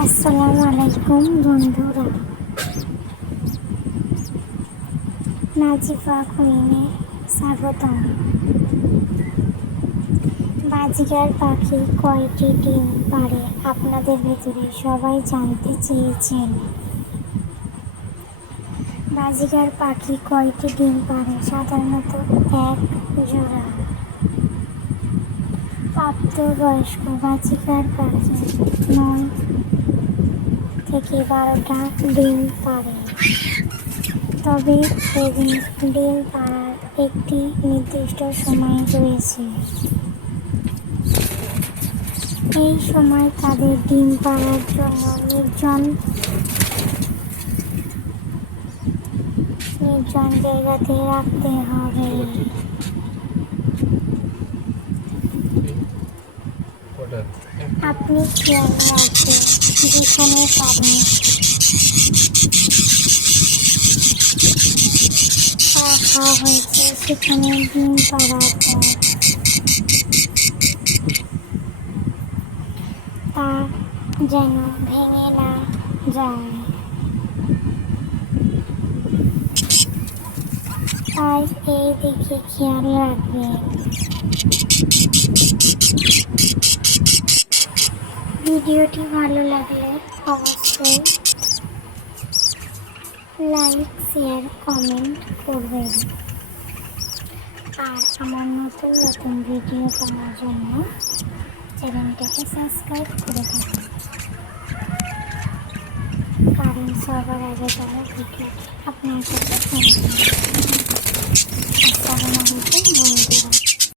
আসসালামু আলাইকুম বন্ধুরা, নাজিফা কুইনে স্বাগতম। বাজিগার পাখি কয়টি ডিম পাড়ে আপনাদের ভেতরে সবাই জানতে চেয়েছেন। বাজিগার পাখি কয়টি ডিম পাড়ে? সাধারণত এক জোড়া। প্রাপ্তবয়স্ক বাজিগার পাখি 9 থেকে 12টা ডিম পাড়ে, তবে এদের ডিম পাড়ার একটি নির্দিষ্ট সময় রয়েছে। এই সময় তাদের ডিম পাড়ার জন্য নির্জন জায়গাতে রাখতে হবে। আপনি খেয়াল রাখবেন, যেখানে পাবেন রাখা হয়েছে সেখানে ডিম পাড়ার পর তা যেন ভেঙে না যায়। তাই এই দিকে খেয়াল রাখবেন। ভিডিওটি ভালো লাগলে অবশ্যই লাইক, শেয়ার, কমেন্ট করবেন। আর আমার নতুন নতুন ভিডিও পাওয়ার জন্য চ্যানেলটাকে সাবস্ক্রাইব করে দেবেন, কারণ সবার আগে যারা ভিডিওটি আপনার কাছে পৌঁছে। আসসালামু আলাইকুম।